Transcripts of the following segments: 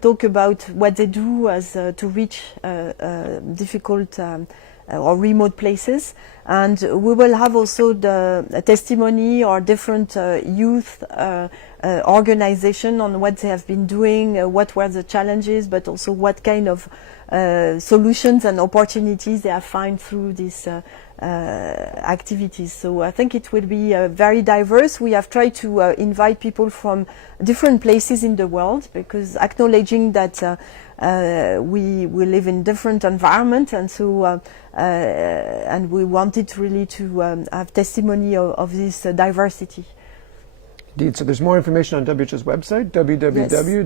talk about what they do as to reach difficult or remote places, and we will have also the testimony or different youth organization on what they have been doing, what were the challenges, but also what kind of solutions and opportunities they have found through these activities. So I think it will be very diverse. We have tried to invite people from different places in the world, because acknowledging that we live in different environments, and so and we wanted really to have testimony of this diversity. Indeed. So there's more information on WHO's website, www.who.int.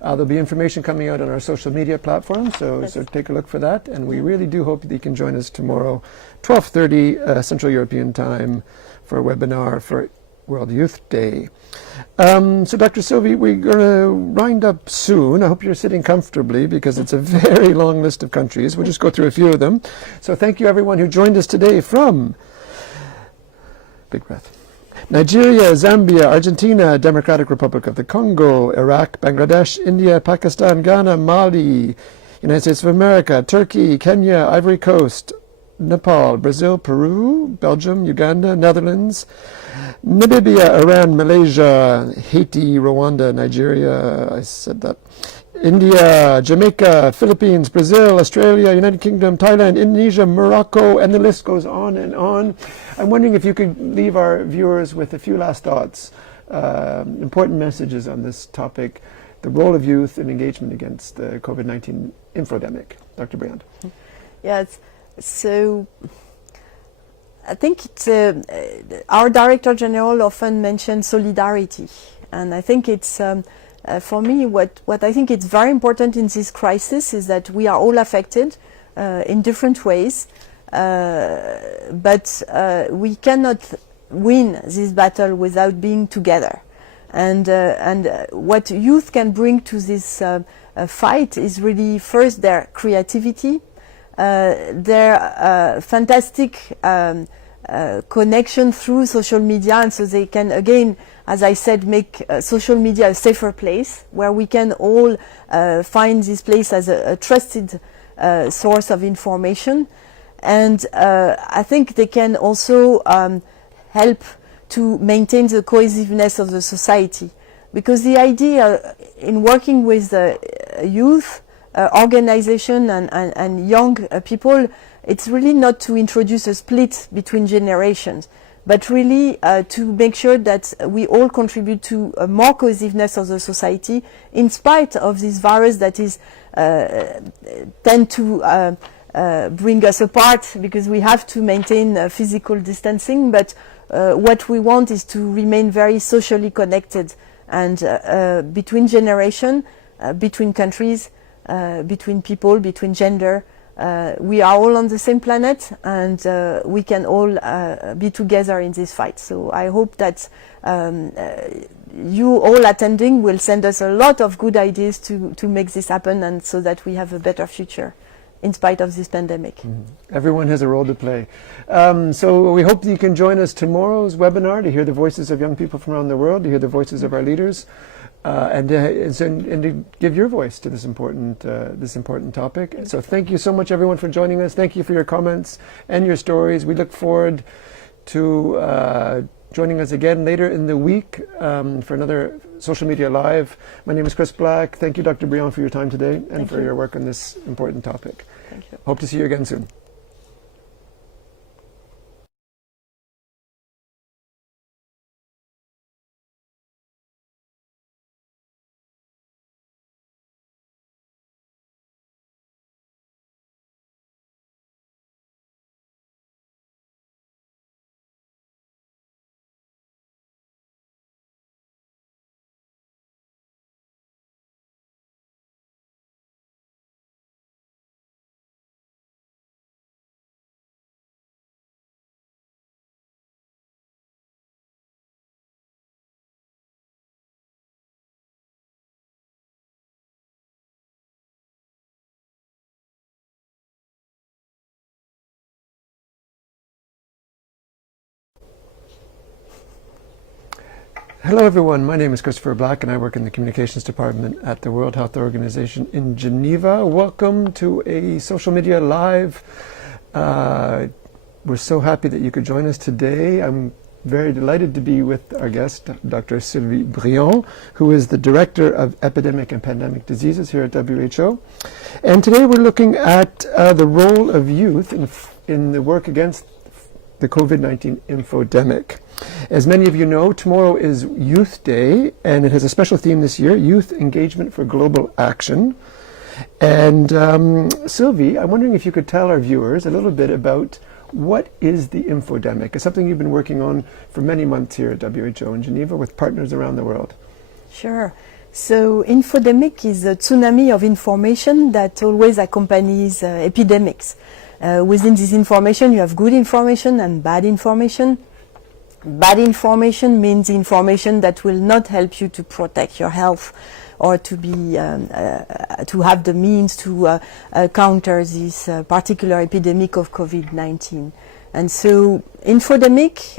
There'll be information coming out on our social media platforms, so take a look for that. And we really do hope that you can join us tomorrow, 12:30 Central European Time, for a webinar for World Youth Day. So Dr. Sylvie, we're going to wind up soon. I hope you're sitting comfortably, because it's a very long list of countries. We'll just go through a few of them. So thank you everyone who joined us today from, big breath, Nigeria, Zambia, Argentina, Democratic Republic of the Congo, Iraq, Bangladesh, India, Pakistan, Ghana, Mali, United States of America, Turkey, Kenya, Ivory Coast, Nepal, Brazil, Peru, Belgium, Uganda, Netherlands, Namibia, Iran, Malaysia, Haiti, Rwanda, Nigeria, I said that, India, Jamaica, Philippines, Brazil, Australia, United Kingdom, Thailand, Indonesia, Morocco, and the list goes on and on. I'm wondering if you could leave our viewers with a few last thoughts, important messages on this topic, the role of youth in engagement against the COVID-19 infodemic. Dr. Briand. Yes, so I think it's, our Director General often mentions solidarity, and I think it's for me, what I think is very important in this crisis is that we are all affected in different ways, but we cannot win this battle without being together. And what youth can bring to this fight is really, first, their creativity, their fantastic connection through social media, and so they can, again, as I said, make social media a safer place where we can all find this place as a trusted source of information. And I think they can also help to maintain the cohesiveness of the society, because the idea in working with youth organization and young people, it's really not to introduce a split between generations, but really to make sure that we all contribute to more cohesiveness of the society, in spite of this virus that is tend to bring us apart, because we have to maintain physical distancing. But what we want is to remain very socially connected, and between generation, between countries, between people, between gender. We are all on the same planet, and we can all be together in this fight. So I hope that you all attending will send us a lot of good ideas to make this happen, and so that we have a better future in spite of this pandemic. Mm-hmm. Everyone has a role to play. So we hope that you can join us tomorrow's webinar to hear the voices of young people from around the world, to hear the voices of our leaders, and to give your voice to this important topic. So thank you so much, everyone, for joining us. Thank you for your comments and your stories. We look forward to joining us again later in the week for another Social Media Live. My name is Chris Black. Thank you, Dr. Briand, for your time today and for your work on this important topic. Thank you. Hope to see you again soon. Hello everyone, my name is Christopher Black and I work in the Communications Department at the World Health Organization in Geneva. Welcome to a Social Media Live. We're so happy that you could join us today. I'm very delighted to be with our guest, Dr. Sylvie Briand, who is the Director of Epidemic and Pandemic Diseases here at WHO. And today we're looking at the role of youth in the work against the COVID-19 infodemic. As many of you know, tomorrow is Youth Day, and it has a special theme this year, Youth Engagement for Global Action. And Sylvie, I'm wondering if you could tell our viewers a little bit about what is the infodemic? It's something you've been working on for many months here at WHO in Geneva with partners around the world. Sure. So infodemic is a tsunami of information that always accompanies epidemics. Within this information, you have good information and bad information. Bad information means information that will not help you to protect your health or to be to have the means to counter this particular epidemic of COVID-19. And so infodemic,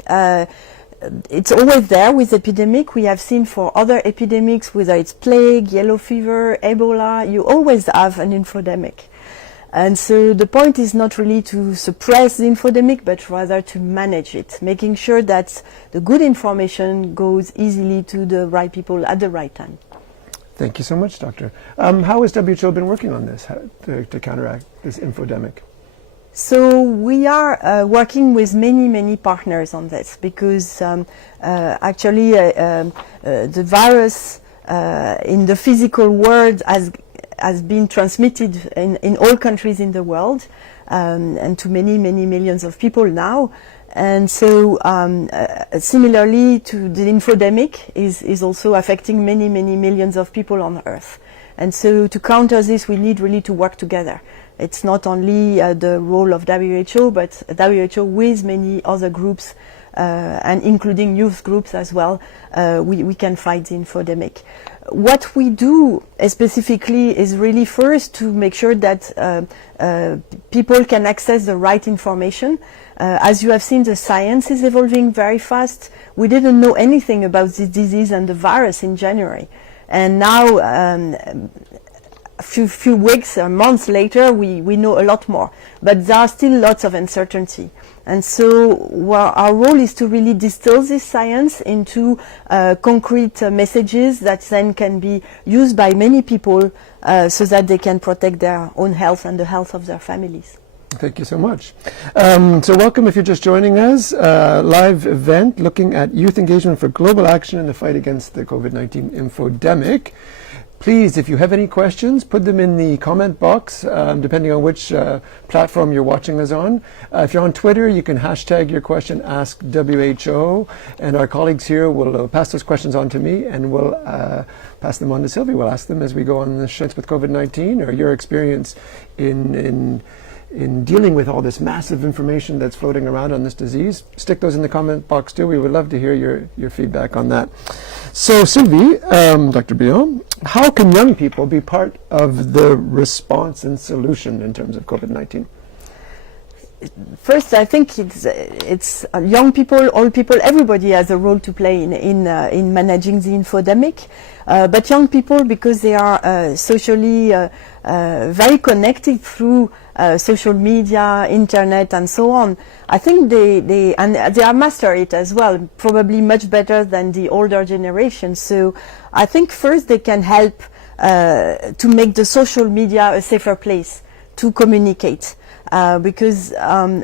it's always there with epidemic. We have seen for other epidemics, whether it's plague, yellow fever, Ebola, you always have an infodemic. And so the point is not really to suppress the infodemic, but rather to manage it, making sure that the good information goes easily to the right people at the right time. Thank you so much, Doctor. How has WHO been working on this to counteract this infodemic? So we are working with many partners on this because actually the virus in the physical world has been transmitted in all countries in the world and to many millions of people now. And so similarly to the infodemic is also affecting many millions of people on Earth. And so to counter this, we need really to work together. It's not only the role of WHO, but WHO with many other groups and including youth groups as well, we can fight the infodemic. What we do specifically is really first to make sure that people can access the right information. As you have seen, the science is evolving very fast. We didn't know anything about this disease and the virus in January. And now, a few weeks or months later, we know a lot more. But there are still lots of uncertainty. And so our role is to really distill this science into concrete messages that then can be used by many people so that they can protect their own health and the health of their families. Thank you so much. So welcome if you're just joining us. Live event looking at youth engagement for global action in the fight against the COVID-19 infodemic. Please, if you have any questions, put them in the comment box, depending on which platform you're watching us on. If you're on Twitter, you can hashtag your question, Ask WHO, and our colleagues here will pass those questions on to me, and we'll pass them on to Sylvie. We'll ask them as we go on the shits with COVID-19, or your experience in dealing with all this massive information that's floating around on this disease. Stick those in the comment box too. We would love to hear your feedback on that. So Sylvie, Dr. Briand, how can young people be part of the response and solution in terms of COVID-19? First, I think it's young people, old people, everybody has a role to play in managing the infodemic. But young people, because they are socially very connected through social media, internet, and so on, I think they are master it as well, probably much better than the older generation. So I think first they can help to make the social media a safer place to communicate. Because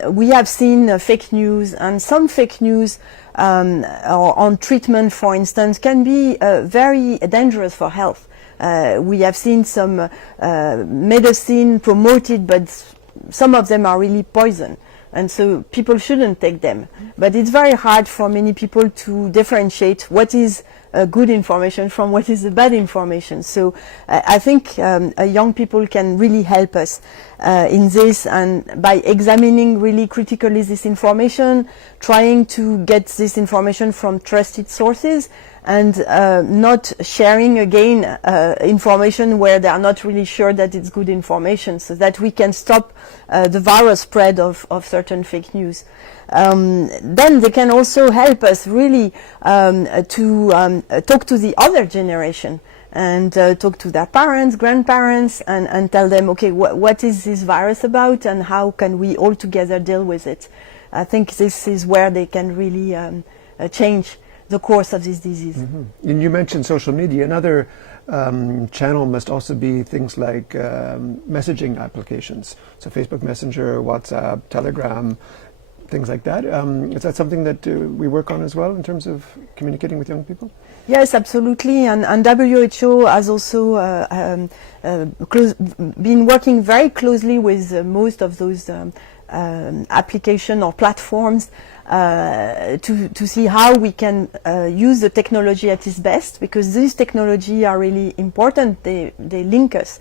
we have seen fake news, and some fake news on treatment, for instance, can be very dangerous for health. We have seen some medicine promoted, but some of them are really poison, and so people shouldn't take them. But it's very hard for many people to differentiate what is good information from what is the bad information. So I think young people can really help us in this, and by examining really critically this information, trying to get this information from trusted sources, and not sharing again information where they are not really sure that it's good information, so that we can stop the virus spread of certain fake news. then they can also help us really to talk to the other generation and talk to their parents, grandparents, and tell them, okay, what is this virus about and how can we all together deal with it. I think this is where they can really change the course of this disease. Mm-hmm. And you mentioned social media. Another channel must also be things like messaging applications. So Facebook Messenger, WhatsApp, Telegram, things like that. Is that something that we work on as well in terms of communicating with young people? Yes, absolutely. And WHO has also been working very closely with most of those application or platforms to see how we can use the technology at its best, because these technology are really important. They link us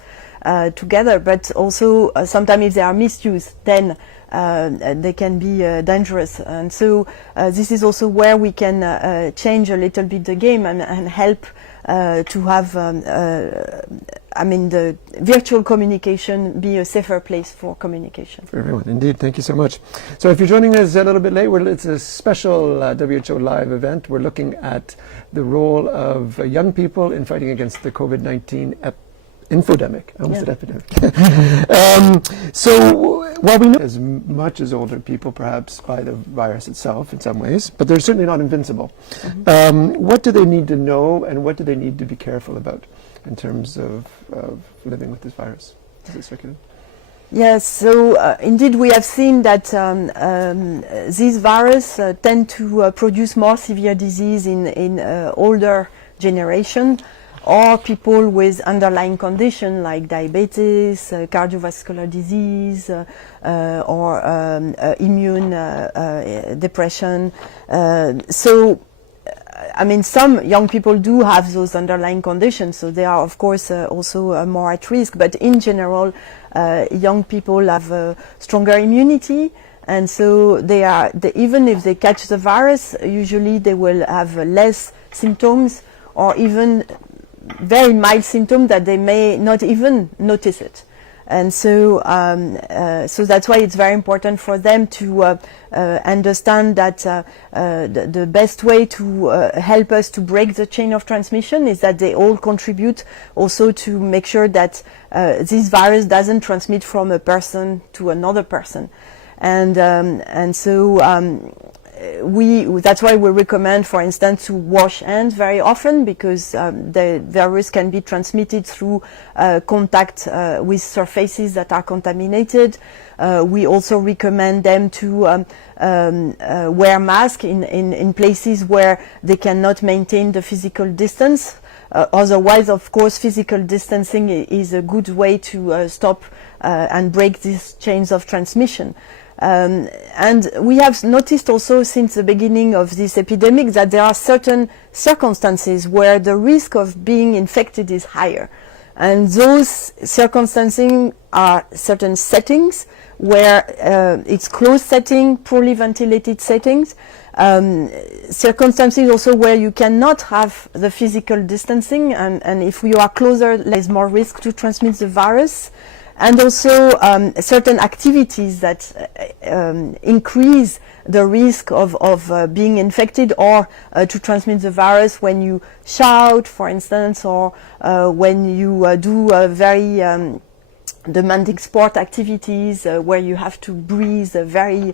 together, but also sometimes if they are misused, then they can be dangerous. And so this is also where we can change a little bit the game and help to have I mean, the virtual communication be a safer place for communication. For everyone, indeed. Thank you so much. So if you're joining us a little bit late, it's a special WHO Live event. We're looking at the role of young people in fighting against the COVID-19 infodemic. I almost said epidemic. So while we know as much as older people, perhaps by the virus itself in some ways, but they're certainly not invincible. What do they need to know and what do they need to be careful about in terms of living with this virus? Is it circulating? Yes, so indeed we have seen that these virus tend to produce more severe disease in older generation, or people with underlying condition like diabetes, cardiovascular disease, or immune depression. So I mean, some young people do have those underlying conditions, so they are, of course, also more at risk. But in general, young people have stronger immunity, and so even if they catch the virus, usually they will have less symptoms, or even very mild symptoms that they may not even notice it. And so, so that's why it's very important for them to understand that the best way to help us to break the chain of transmission is that they all contribute also to make sure that this virus doesn't transmit from a person to another person. And so that's why we recommend, for instance, to wash hands very often, because the virus can be transmitted through contact with surfaces that are contaminated. We also recommend them to wear masks in places where they cannot maintain the physical distance. Otherwise, of course, physical distancing is a good way to stop and break these chains of transmission. And we have noticed also since the beginning of this epidemic that there are certain circumstances where the risk of being infected is higher. And those circumstances are certain settings where it's closed setting, poorly ventilated settings, circumstances also where you cannot have the physical distancing, and if you are closer, there's more risk to transmit the virus. And also certain activities that increase the risk of being infected or to transmit the virus, when you shout, for instance, or when you do very demanding sport activities where you have to breathe very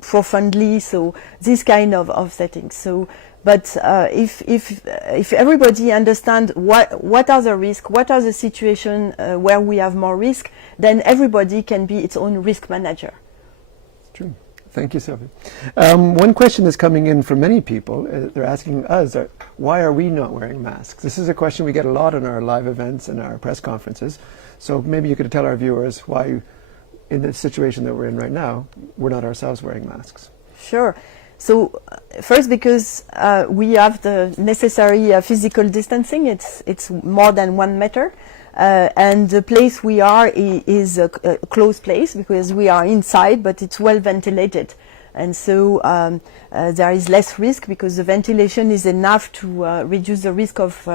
profoundly. So this kind of settings. So. But if everybody understands what are the risks, what are the situations where we have more risk, then everybody can be its own risk manager. True. Thank you, Sophie. One question is coming in from many people. They're asking us, why are we not wearing masks? This is a question we get a lot in our live events and our press conferences. So maybe you could tell our viewers why, in the situation that we're in right now, we're not ourselves wearing masks. Sure. So first, because we have the necessary physical distancing, it's more than 1 meter, and the place we are is a closed place because we are inside, but it's well ventilated, and so there is less risk because the ventilation is enough to reduce the risk of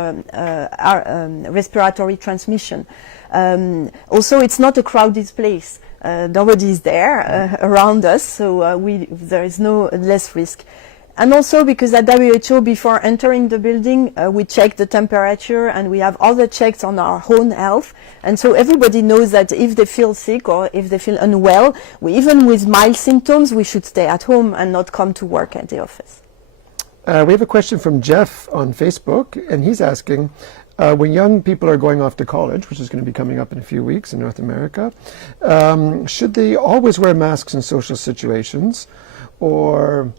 respiratory transmission. Also, it's not a crowded place. nobody is there around us, so there is no less risk. And also because at WHO, before entering the building, we check the temperature and we have other checks on our own health. And so everybody knows that if they feel sick or if they feel unwell, even with mild symptoms, we should stay at home and not come to work at the office. We have a question from Jeff on Facebook, and he's asking, when young people are going off to college, which is going to be coming up in a few weeks in North America, should they always wear masks in social situations, or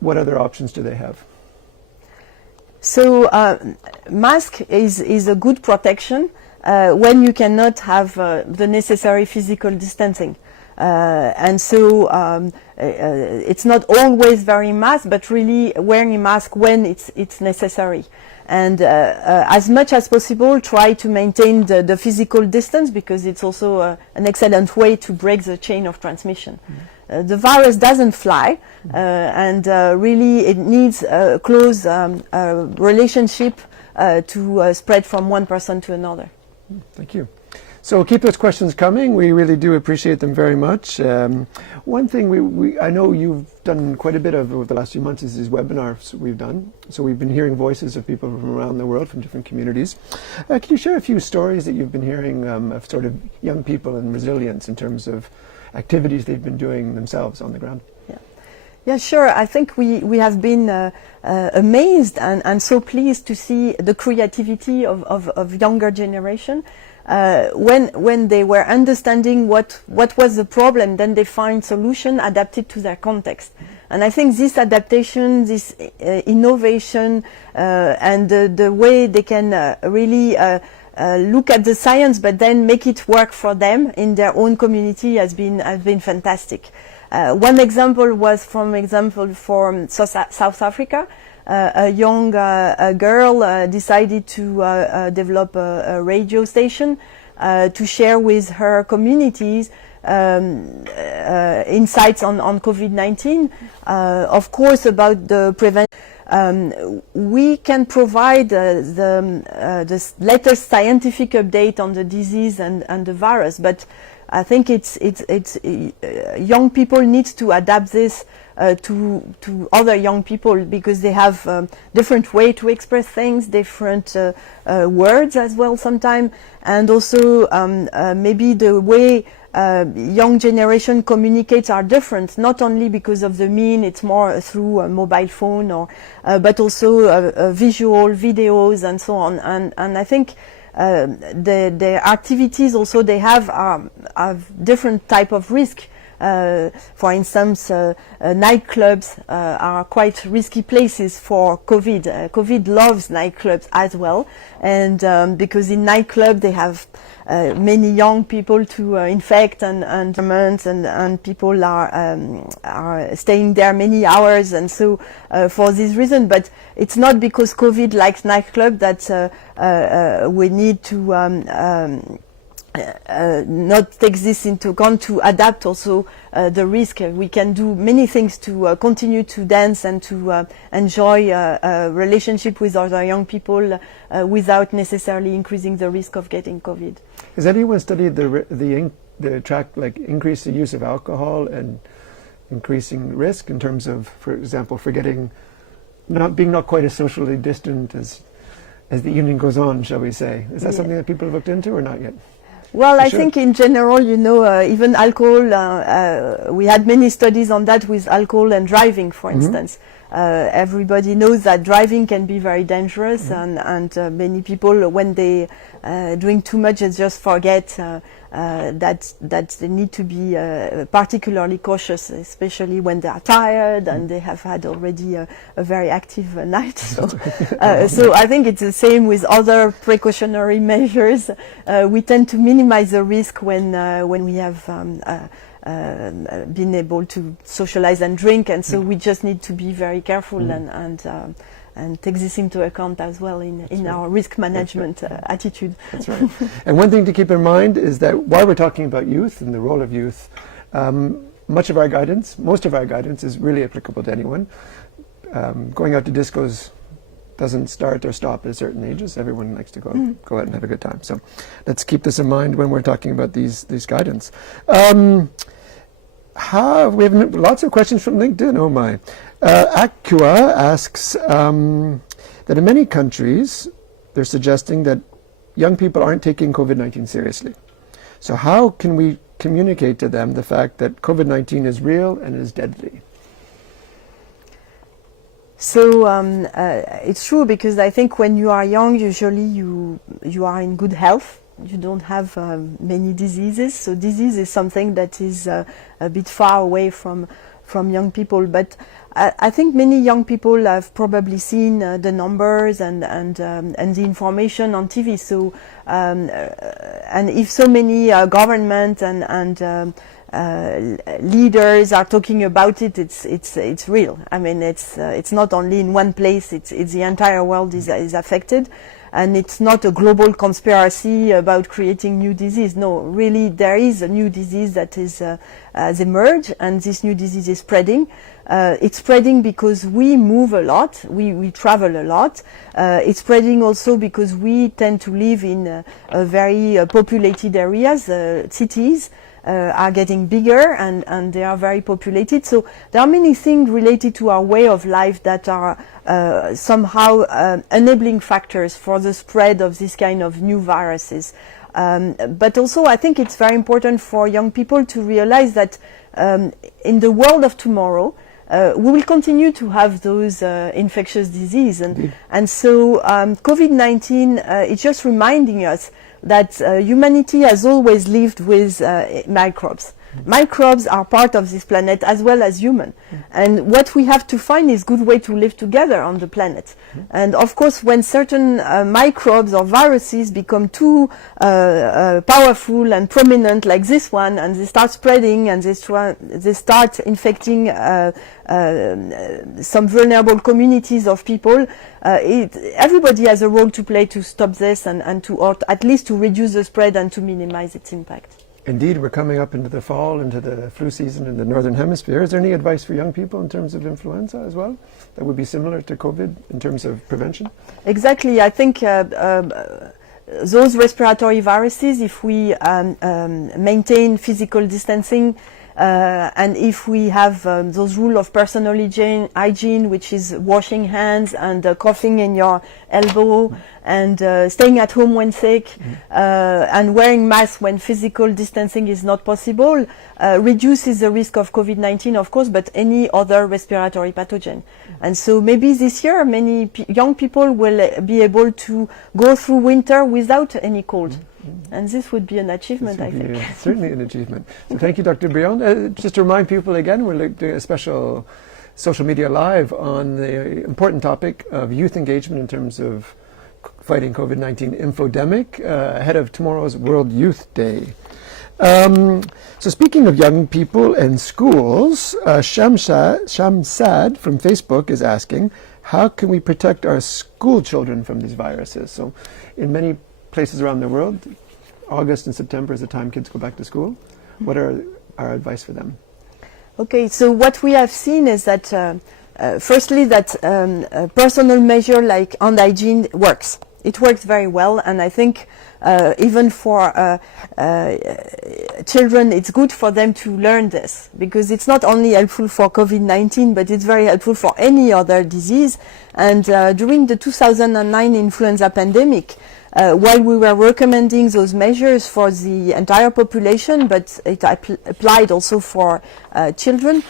what other options do they have? So mask is a good protection when you cannot have the necessary physical distancing. And so it's not always wearing mask, but really wearing a mask when it's necessary. And as much as possible, try to maintain the physical distance, because it's also an excellent way to break the chain of transmission. The virus doesn't fly, and really it needs a close relationship to spread from one person to another. Thank you. So keep those questions coming. We really do appreciate them very much. One thing I know you've done quite a bit of over the last few months is these webinars we've done. So we've been hearing voices of people from around the world, from different communities. Can you share a few stories that you've been hearing of sort of young people and resilience in terms of activities they've been doing themselves on the ground? Yeah, sure. I think we have been amazed and so pleased to see the creativity of younger generation. When they were understanding what was the problem, then they find solution adapted to their context. And I think this adaptation, this innovation, and the way they can really look at the science, but then make it work for them in their own community has been fantastic. One example was from South Africa. A young girl decided to develop a radio station to share with her communities insights on COVID-19, of course about the prevention. We can provide the latest scientific update on the disease and the virus, but I think it's young people need to adapt this to other young people, because they have different way to express things, different words as well sometimes, and also maybe the way young generation communicates are different, not only because of the mean, it's more through a mobile phone, or but also visual videos and so on. And I think the activities also they have different type of risk. For instance, nightclubs are quite risky places for COVID. COVID loves nightclubs as well, and because in nightclub they have many young people to infect, and people are staying there many hours, and so for this reason. But it's not because COVID likes nightclub that we need to not take this into account, to adapt also the risk. We can do many things to continue to dance and to enjoy a relationship with other young people without necessarily increasing the risk of getting COVID. Has anyone studied the track, like increase the use of alcohol and increasing risk in terms of, for example, being not quite as socially distant as the evening goes on, shall we say? Is that something that people have looked into or not yet? Well, I think in general, even alcohol, we had many studies on that with alcohol and driving, for instance. Everybody knows that driving can be very dangerous, and many people, when they drink too much, they just forget that they need to be particularly cautious, especially when they are tired and they have had already a very active night. So, so I think it's the same with other precautionary measures. We tend to minimize the risk when we have been able to socialize and drink, and so we just need to be very careful and take this into account as well in our risk management attitude. That's right. And one thing to keep in mind is that while we're talking about youth and the role of youth, most of our guidance is really applicable to anyone. Going out to discos doesn't start or stop at certain ages. Everyone likes to go out and have a good time. So let's keep this in mind when we're talking about these guidance. We have lots of questions from LinkedIn. Oh my. Acua asks that in many countries they're suggesting that young people aren't taking COVID-19 seriously. So how can we communicate to them the fact that COVID-19 is real and is deadly? So it's true, because I think when you are young, usually you are in good health. You don't have many diseases. So disease is something that is a bit far away from young people. But I think many young people have probably seen the numbers and the information on TV. So and if so many government and leaders are talking about it, it's real. I mean, it's not only in one place. It's the entire world is affected, and it's not a global conspiracy about creating new disease. No, really, there is a new disease that has emerged, and this new disease is spreading. It's spreading because we move a lot, we travel a lot. It's spreading also because we tend to live in very populated areas, cities. Are getting bigger and they are very populated. So there are many things related to our way of life that are somehow enabling factors for the spread of this kind of new viruses. But also I think it's very important for young people to realize that in the world of tomorrow, we will continue to have those infectious diseases. And so COVID-19 is just reminding us that humanity has always lived with microbes. Microbes are part of this planet as well as human. And what we have to find is good way to live together on the planet. And of course, when certain microbes or viruses become too powerful and prominent, like this one, and they start spreading and they start infecting some vulnerable communities of people, everybody has a role to play to stop this and to, or at least to reduce the spread and to minimize its impact. Indeed, we're coming up into the fall, into the flu season in the Northern Hemisphere. Is there any advice for young people in terms of influenza as well that would be similar to COVID in terms of prevention? Exactly. I think those respiratory viruses, if we maintain physical distancing, and if we have those rules of personal hygiene, which is washing hands and coughing in your elbow, and staying at home when sick, and wearing masks when physical distancing is not possible, reduces the risk of COVID-19, of course, but any other respiratory pathogen. And so maybe this year many young people will be able to go through winter without any cold. And this would be an achievement, I think. Certainly an achievement. So thank you, Dr. Brion. Just to remind people again, we're doing a special social media live on the important topic of youth engagement in terms of fighting COVID-19 infodemic ahead of tomorrow's World Youth Day. So speaking of young people and schools, Shamsad from Facebook is asking, how can we protect our school children from these viruses? So in many places around the world, August and September is the time kids go back to school. What are our advice for them? Okay, so what we have seen is that firstly that personal measure like hand hygiene works. It works very well, and I think even for children it's good for them to learn this, because it's not only helpful for COVID-19 but it's very helpful for any other disease. And during the 2009 influenza pandemic, while we were recommending those measures for the entire population, but it applied also for children,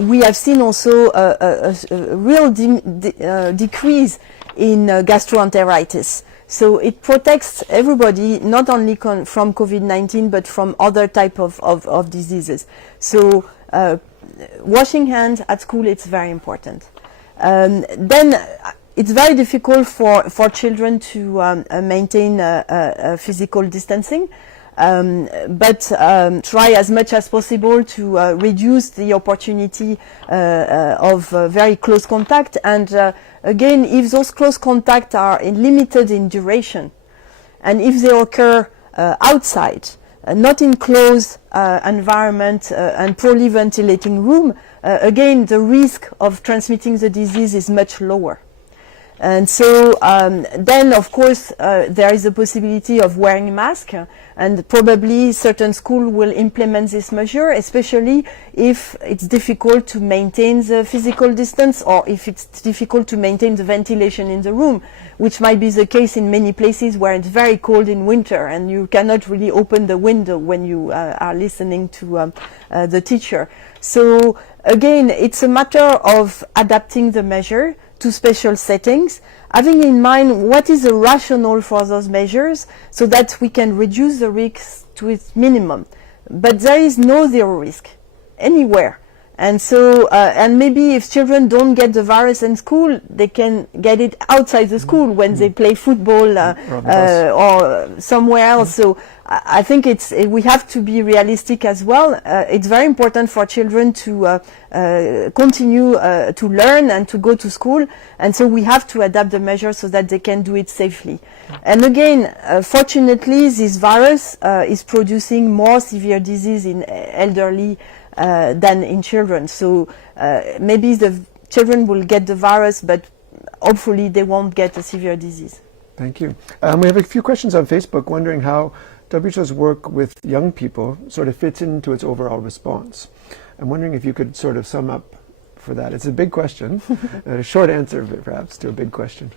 we have seen also a real decrease in gastroenteritis. So it protects everybody, not only from COVID-19, but from other type of diseases. So washing hands at school, it's very important. Then it's very difficult for children to maintain physical distancing, but try as much as possible to reduce the opportunity of very close contact. And again, if those close contacts are limited in duration, and if they occur outside, not in closed environment and poorly ventilating room, again, the risk of transmitting the disease is much lower. And so then, of course, there is a possibility of wearing a mask, and probably certain schools will implement this measure, especially if it's difficult to maintain the physical distance, or if it's difficult to maintain the ventilation in the room, which might be the case in many places where it's very cold in winter and you cannot really open the window when you are listening to the teacher. So again, it's a matter of adapting the measure to special settings, having in mind what is the rationale for those measures so that we can reduce the risk to its minimum. But there is no zero risk anywhere. And so, and maybe if children don't get the virus in school, they can get it outside the school when they play football or somewhere else. So I think we have to be realistic as well. It's very important for children to continue to learn and to go to school. And so we have to adapt the measures so that they can do it safely. And again, fortunately, this virus is producing more severe disease in elderly than in children. So maybe the children will get the virus, but hopefully they won't get a severe disease. Thank you. We have a few questions on Facebook wondering how WHO's work with young people sort of fits into its overall response. I'm wondering if you could sort of sum up for that. It's a big question, a short answer perhaps to a big question.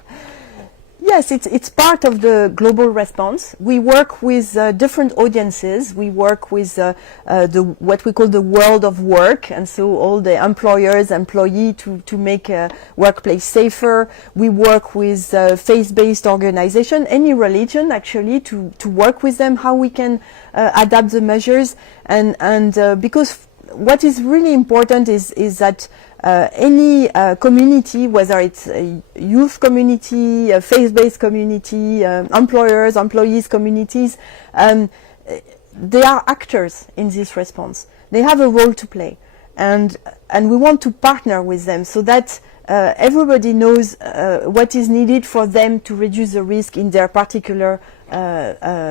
Yes, it's part of the global response. We work with different audiences. We work with what we call the world of work, and so all the employers, employees to make a workplace safer. We work with faith-based organization, any religion actually, to work with them how we can adapt the measures, and because what is really important is that any community, whether it's a youth community, a faith-based community, employers, employees communities, they are actors in this response. They have a role to play, and we want to partner with them so that everybody knows what is needed for them to reduce the risk in their particular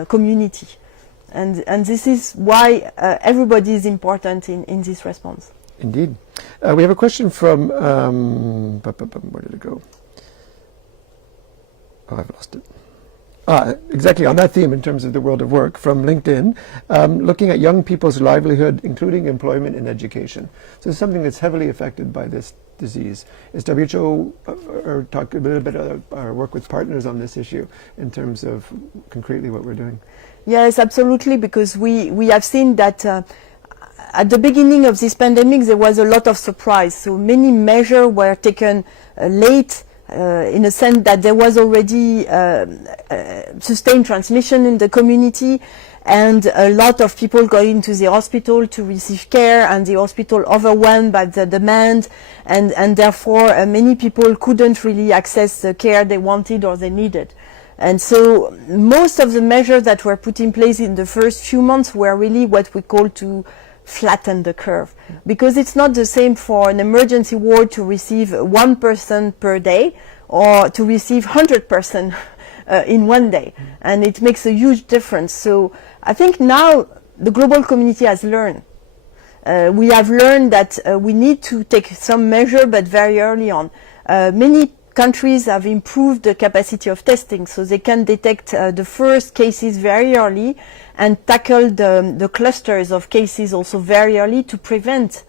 community. And this is why everybody is important in this response. Indeed. We have a question from, where did it go? Oh, I've lost it. Exactly on that theme in terms of the world of work, from LinkedIn, looking at young people's livelihood, including employment and education. So it's something that's heavily affected by this disease. Is WHO, or talk a little bit or work with partners on this issue in terms of concretely what we're doing? Yes, absolutely, because we have seen that at the beginning of this pandemic there was a lot of surprise. So many measures were taken late, in a sense that there was already sustained transmission in the community, and a lot of people going to the hospital to receive care, and the hospital overwhelmed by the demand, and therefore many people couldn't really access the care they wanted or they needed. And so most of the measures that were put in place in the first few months were really what we call to flatten the curve, because it's not the same for an emergency ward to receive 1 person per day or to receive 100 person in one day, and it makes a huge difference. So I think now the global community has learned. We have learned that we need to take some measure, but very early on. Many countries have improved the capacity of testing, so they can detect the first cases very early and tackle the clusters of cases also very early to prevent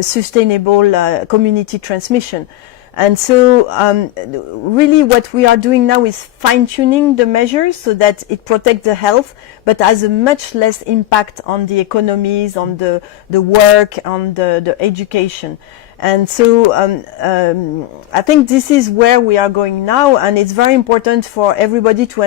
sustainable community transmission. And so really what we are doing now is fine-tuning the measures so that it protects the health, but has a much less impact on the economies, on the work, on the education. And so I think this is where we are going now, and it's very important for everybody to